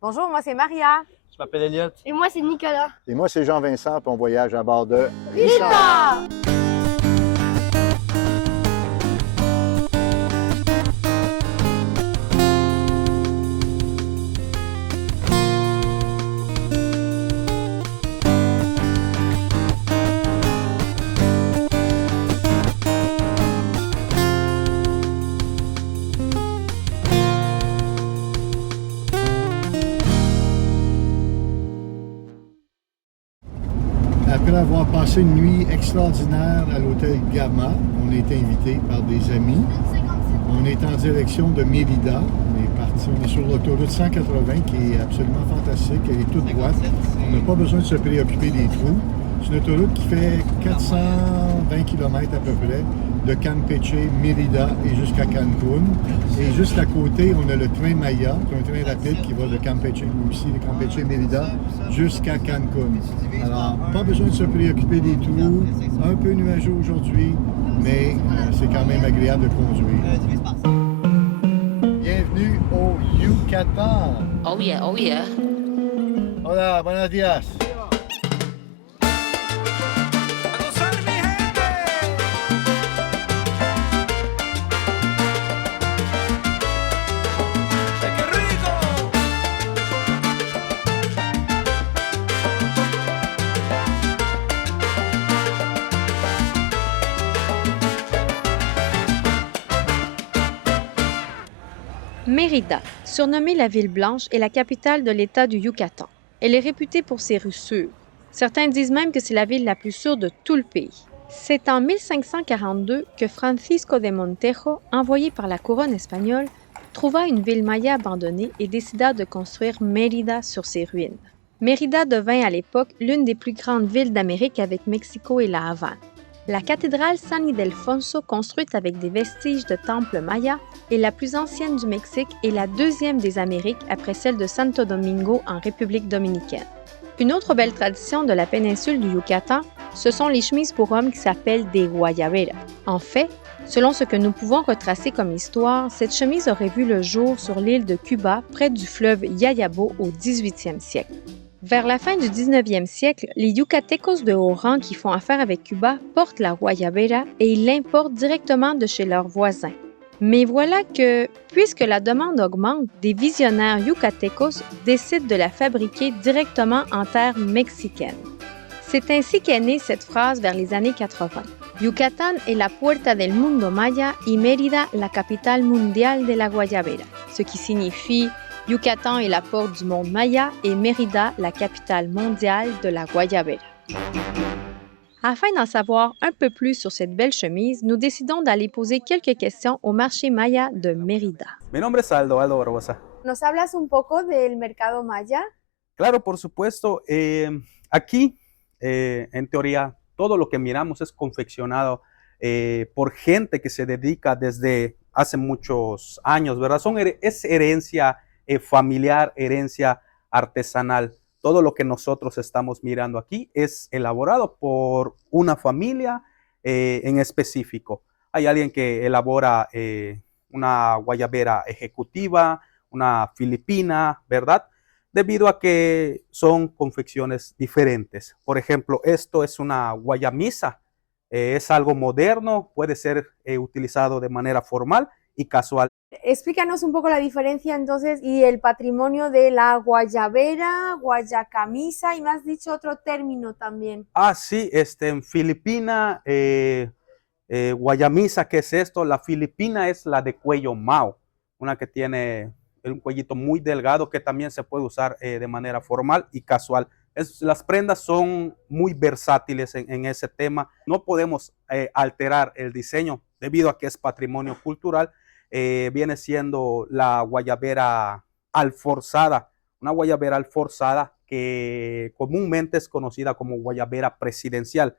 Bonjour, moi c'est Maria. Je m'appelle Elliot. Et moi, c'est Nicolas. Et moi, c'est Jean-Vincent, puis on voyage à bord de Rita! Après avoir passé une nuit extraordinaire à l'hôtel Gamma, on a été invité par des amis. On est en direction de Mérida. On est sur l'autoroute 180 qui est absolument fantastique. Elle est toute droite. On n'a pas besoin de se préoccuper des trous. C'est une autoroute qui fait 420 km à peu près de Campeche, Mérida et jusqu'à Cancun. Et juste à côté, on a le train Maya, qui est un train rapide qui va de Campeche, lui aussi, de Campeche, Mérida, jusqu'à Cancun. Alors, pas besoin de se préoccuper des trous. Un peu nuageux aujourd'hui, mais c'est quand même agréable de conduire. Bienvenue au Yucatan. Oh yeah, oh yeah. Hola, buenos días. Mérida, surnommée la ville blanche, est la capitale de l'État du Yucatan. Elle est réputée pour ses rues sûres. Certains disent même que c'est la ville la plus sûre de tout le pays. C'est en 1542 que Francisco de Montejo, envoyé par la couronne espagnole, trouva une ville maya abandonnée et décida de construire Mérida sur ses ruines. Mérida devint à l'époque l'une des plus grandes villes d'Amérique avec Mexico et La Havane. La cathédrale San Ildefonso, construite avec des vestiges de temples mayas, est la plus ancienne du Mexique et la deuxième des Amériques après celle de Santo Domingo en République dominicaine. Une autre belle tradition de la péninsule du Yucatan, ce sont les chemises pour hommes qui s'appellent des guayaberas. En fait, selon ce que nous pouvons retracer comme histoire, cette chemise aurait vu le jour sur l'île de Cuba, près du fleuve Yayabo au 18e siècle. Vers la fin du 19e siècle, les Yucatecos de haut rang qui font affaire avec Cuba portent la guayabera et ils l'importent directement de chez leurs voisins. Mais voilà que, puisque la demande augmente, des visionnaires yucatecos décident de la fabriquer directement en terre mexicaine. C'est ainsi qu'est née cette phrase vers les années 80. Yucatán est la puerta del mundo maya y Mérida la capitale mondiale de la guayabera, ce qui signifie Yucatan est la porte du monde maya et Mérida la capitale mondiale de la guayabera. Afin d'en savoir un peu plus sur cette belle chemise, nous décidons d'aller poser quelques questions au marché maya de Mérida. Mi nombre es Aldo Barbosa. ¿Nos hablas un poco del mercado maya? Claro, por supuesto. Aquí, en teoría, todo lo que miramos es confeccionado por gente que se dedica desde hace muchos años, ¿verdad? Es herencia familiar, herencia artesanal. Todo lo que nosotros estamos mirando aquí es elaborado por una familia en específico. Hay alguien que elabora una guayabera ejecutiva, una filipina, ¿verdad? Debido a que son confecciones diferentes. Por ejemplo, esto es una guayamisa. Es algo moderno, puede ser utilizado de manera formal y casual. Explícanos un poco la diferencia entonces y el patrimonio de la guayabera, guayacamisa y me has dicho otro término también. Ah, sí, en Filipina, guayamisa, ¿qué es esto? La filipina es la de cuello mao, una que tiene un cuellito muy delgado que también se puede usar de manera formal y casual. Las prendas son muy versátiles en ese tema. No podemos alterar el diseño debido a que es patrimonio cultural. Viene siendo la guayabera alforzada, una guayabera alforzada que comúnmente es conocida como guayabera presidencial.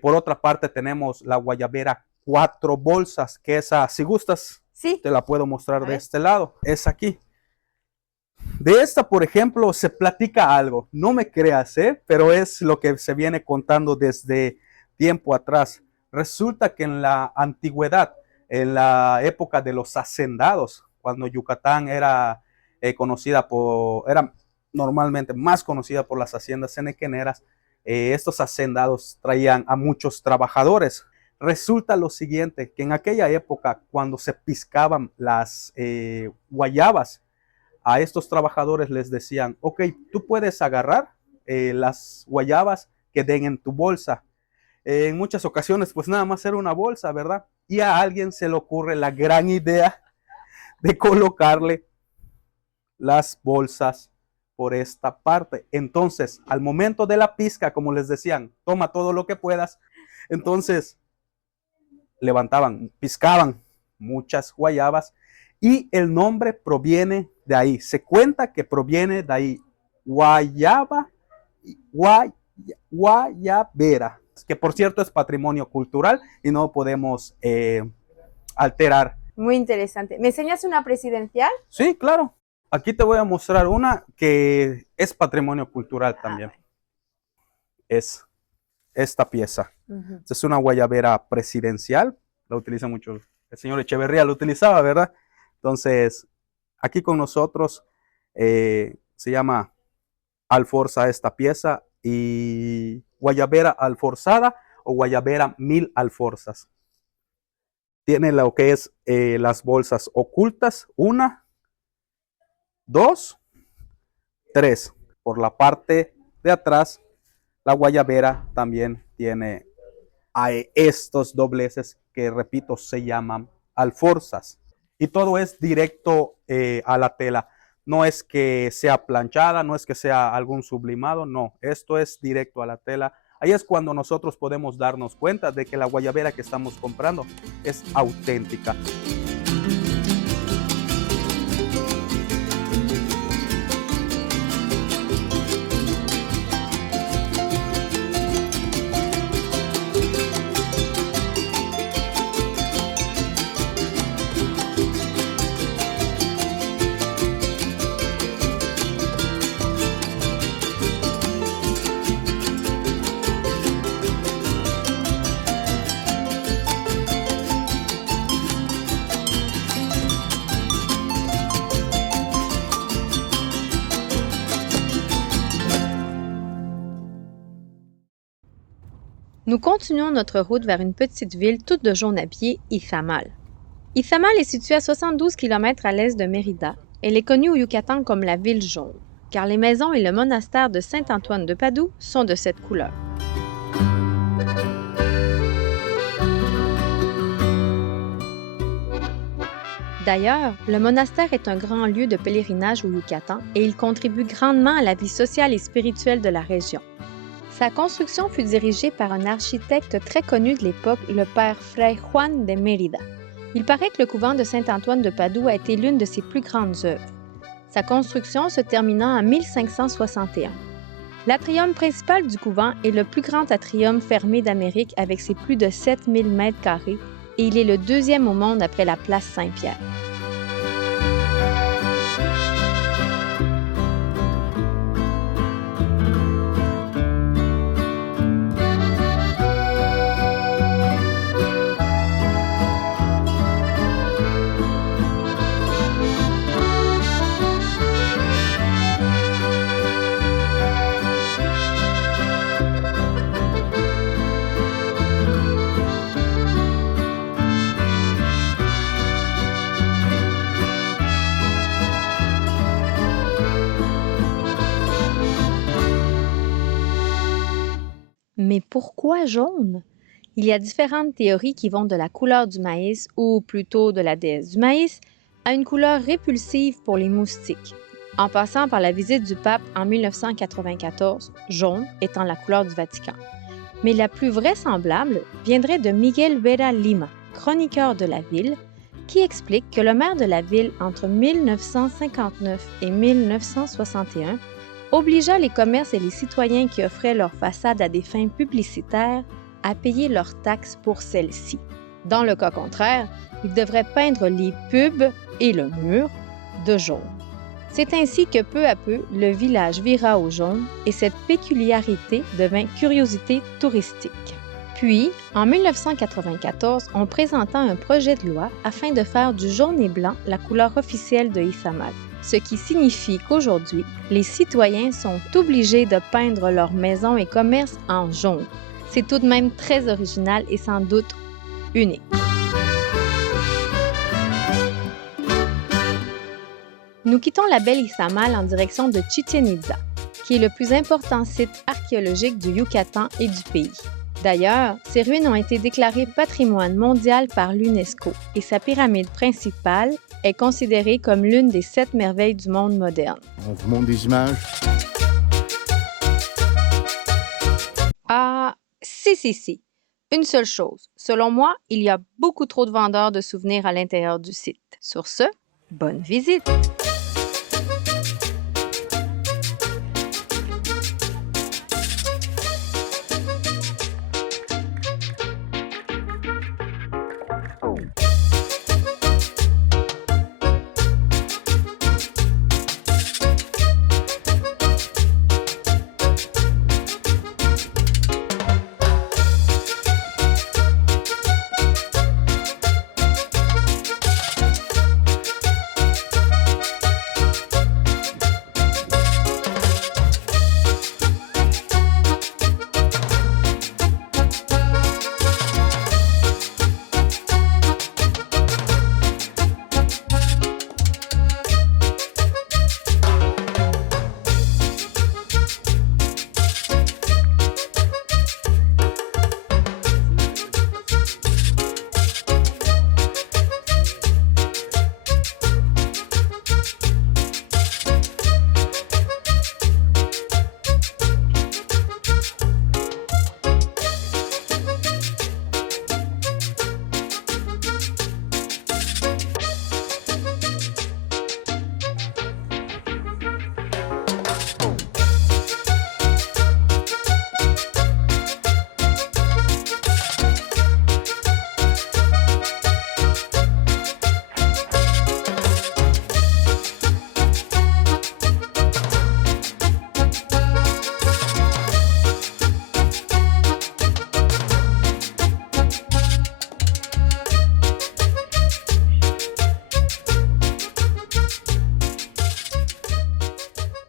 Por otra parte tenemos la guayabera 4 bolsas, que esa, si gustas, sí, te la puedo mostrar de este lado, es aquí. De esta, por ejemplo, se platica algo, no me creas, pero es lo que se viene contando desde tiempo atrás. Resulta que en la antigüedad, en la época de los hacendados, cuando Yucatán era era normalmente más conocida por las haciendas henequeneras. Estos hacendados traían a muchos trabajadores. Resulta lo siguiente, que en aquella época, cuando se piscaban las guayabas, a estos trabajadores les decían, ok, tú puedes agarrar las guayabas que den en tu bolsa. En muchas ocasiones, pues nada más era una bolsa, ¿verdad? Y a alguien se le ocurre la gran idea de colocarle las bolsas por esta parte. Entonces, al momento de la pizca, como les decían, toma todo lo que puedas. Entonces, piscaban muchas guayabas y el nombre proviene de ahí. Se cuenta que proviene de ahí. Guayabera, que por cierto es patrimonio cultural y no podemos alterar. Muy interesante. ¿Me enseñas una presidencial? Sí, claro. Aquí te voy a mostrar una que es patrimonio cultural también. Es esta pieza. Esta es una guayabera presidencial. La utiliza mucho. El señor Echeverría lo utilizaba, ¿verdad? Entonces, aquí con nosotros se llama alforza esta pieza y guayabera alforzada o guayabera 1000 alforzas. Tiene lo que es las bolsas ocultas, 1, 2, 3. Por la parte de atrás, la guayabera también tiene estos dobleces que, repito, se llaman alforzas. Y todo es directo a la tela. No es que sea planchada, no es que sea algún sublimado, no. Esto es directo a la tela. Ahí es cuando nosotros podemos darnos cuenta de que la guayabera que estamos comprando es auténtica. Nous continuons notre route vers une petite ville toute de jaune habillée, Izamal. Izamal est située à 72 km à l'est de Mérida. Elle est connue au Yucatan comme la ville jaune, car les maisons et le monastère de Saint-Antoine de Padoue sont de cette couleur. D'ailleurs, le monastère est un grand lieu de pèlerinage au Yucatan et il contribue grandement à la vie sociale et spirituelle de la région. Sa construction fut dirigée par un architecte très connu de l'époque, le père Fray Juan de Mérida. Il paraît que le couvent de Saint-Antoine de Padoue a été l'une de ses plus grandes œuvres. Sa construction se terminant en 1561. L'atrium principal du couvent est le plus grand atrium fermé d'Amérique avec ses plus de 7000 mètres carrés et il est le deuxième au monde après la place Saint-Pierre. Mais pourquoi jaune? Il y a différentes théories qui vont de la couleur du maïs, ou plutôt de la déesse du maïs, à une couleur répulsive pour les moustiques, en passant par la visite du pape en 1994, jaune étant la couleur du Vatican. Mais la plus vraisemblable viendrait de Miguel Vera Lima, chroniqueur de la ville, qui explique que le maire de la ville entre 1959 et 1961 obligea les commerces et les citoyens qui offraient leur façade à des fins publicitaires à payer leurs taxes pour celles-ci. Dans le cas contraire, ils devraient peindre les pubs et le mur de jaune. C'est ainsi que peu à peu, le village vira au jaune et cette péculiarité devint curiosité touristique. Puis, en 1994, on présenta un projet de loi afin de faire du jaune et blanc la couleur officielle de Izamal. ce qui signifie qu'aujourd'hui, les citoyens sont obligés de peindre leurs maisons et commerces en jaune. C'est tout de même très original et sans doute unique. Nous quittons la belle Izamal en direction de Chichén Itzá, qui est le plus important site archéologique du Yucatan et du pays. D'ailleurs, ces ruines ont été déclarées patrimoine mondial par l'UNESCO et sa pyramide principale est considérée comme l'une des 7 merveilles du monde moderne. On vous montre des images. Ah, si. Une seule chose. Selon moi, il y a beaucoup trop de vendeurs de souvenirs à l'intérieur du site. Sur ce, bonne visite!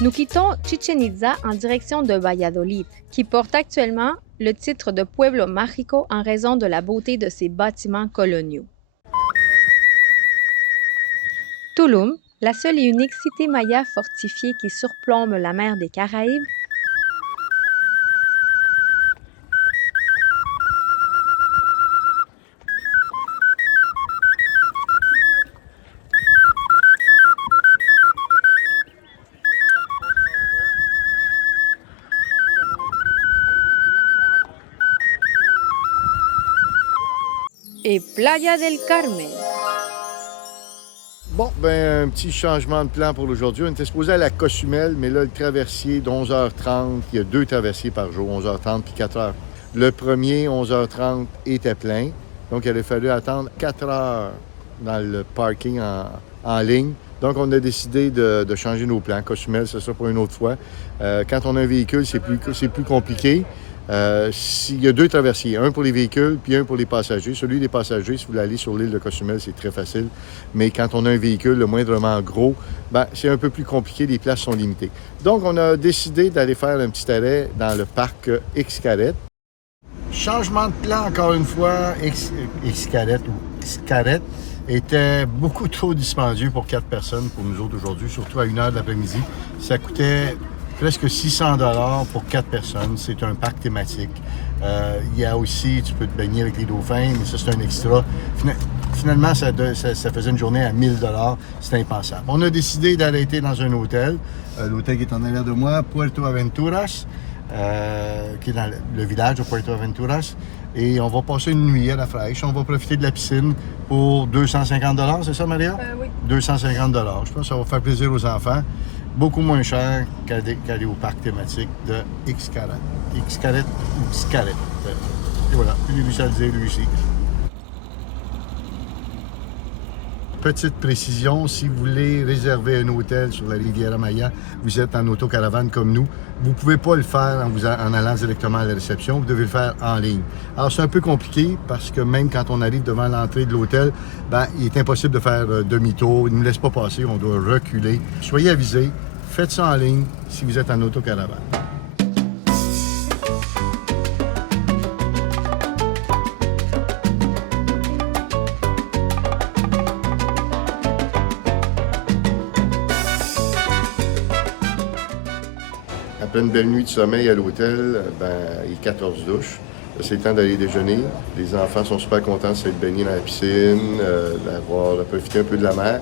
Nous quittons Chichén Itzá en direction de Valladolid, qui porte actuellement le titre de Pueblo Mágico en raison de la beauté de ses bâtiments coloniaux. Tulum, la seule et unique cité maya fortifiée qui surplombe la mer des Caraïbes, et Playa del Carmen. Bon, ben un petit changement de plan pour aujourd'hui. On était supposé aller à Cozumel, mais là, le traversier de 11h30, il y a 2 traversiers par jour, 11h30 puis 4h. Le premier, 11h30, était plein. Donc, il a fallu attendre 4 heures dans le parking en ligne. Donc, on a décidé de changer nos plans. Cozumel, ce sera pour une autre fois. Quand on a un véhicule, c'est plus compliqué. Il y a 2 traversiers, un pour les véhicules puis un pour les passagers. Celui des passagers, si vous voulez aller sur l'île de Cozumel, c'est très facile. Mais quand on a un véhicule le moindrement gros, c'est un peu plus compliqué, les places sont limitées. Donc, on a décidé d'aller faire un petit arrêt dans le parc Xcaret. Changement de plan, encore une fois, Xcaret était beaucoup trop dispendieux pour 4 personnes pour nous autres aujourd'hui, surtout à 1h de l'après-midi. Ça coûtait presque 600 $ pour 4 personnes. C'est un parc thématique. Il y a aussi, tu peux te baigner avec les dauphins, mais ça, c'est un extra. Finalement, ça faisait une journée à 1000 $. C'était impensable. On a décidé d'arrêter dans un hôtel. L'hôtel qui est en arrière de moi, Puerto Aventuras, qui est dans le village de Puerto Aventuras. Et on va passer une nuit à la fraîche. On va profiter de la piscine pour 250 $, c'est ça, Maria? Oui. 250 $. Je pense que ça va faire plaisir aux enfants. Beaucoup moins cher qu'aller au parc thématique de Xcaret. Xcaret ou Xcaret. Et voilà, puis lui, ça le dit, lui aussi. petite précision, si vous voulez réserver un hôtel sur la Riviera Maya, vous êtes en autocaravane comme nous, vous ne pouvez pas le faire en allant directement à la réception, vous devez le faire en ligne. Alors, c'est un peu compliqué parce que même quand on arrive devant l'entrée de l'hôtel, il est impossible de faire demi-tour, il ne nous laisse pas passer, on doit reculer. Soyez avisés, faites ça en ligne si vous êtes en autocaravane. Après une belle nuit de sommeil à l'hôtel, il y a 14 douches. C'est le temps d'aller déjeuner. Les enfants sont super contents de s'être baignés dans la piscine, de profiter un peu de la mer.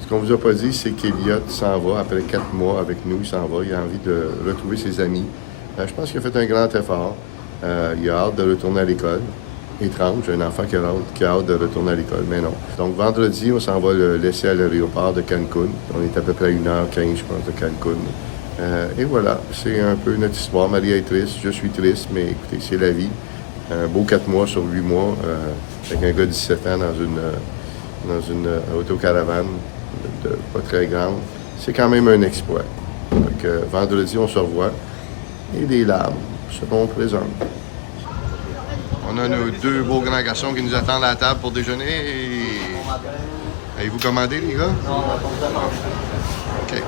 Ce qu'on vous a pas dit, c'est qu'Eliott s'en va après 4 mois avec nous. Il s'en va, il a envie de retrouver ses amis. Je pense qu'il a fait un grand effort. Il a hâte de retourner à l'école. Étrange, un enfant qui a hâte de retourner à l'école, mais non. Donc vendredi, on s'en va le laisser à l'aéroport de Cancun. On est à peu près à 1h15, je pense, de Cancun. Et voilà, c'est un peu notre histoire. Maria est triste, je suis triste, mais écoutez, c'est la vie. Un beau 4 mois sur 8 mois, avec un gars de 17 ans dans une autocaravane pas très grande. C'est quand même un exploit. Donc, vendredi, on se revoit. Et des larmes seront présentes. On a nos 2 beaux grands garçons qui nous attendent à la table pour déjeuner. Avez-vous commandé, les gars? Non, on n'a pas commandé. OK.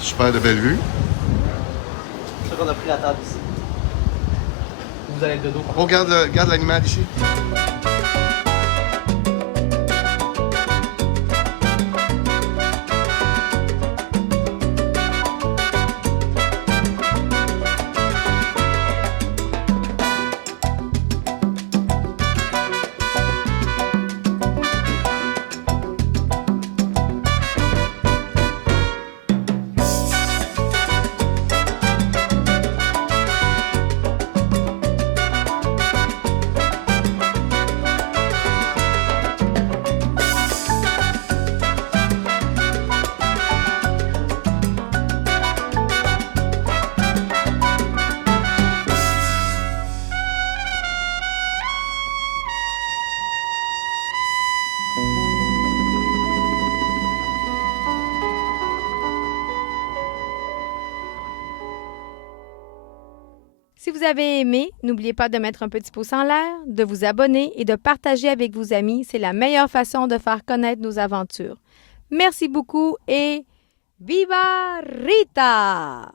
Super de belles vues. C'est sûr qu'on a pris la table ici. Vous allez être de dos. On regarde l'animal ici. Si vous avez aimé, n'oubliez pas de mettre un petit pouce en l'air, de vous abonner et de partager avec vos amis. C'est la meilleure façon de faire connaître nos aventures. Merci beaucoup et viva Rita!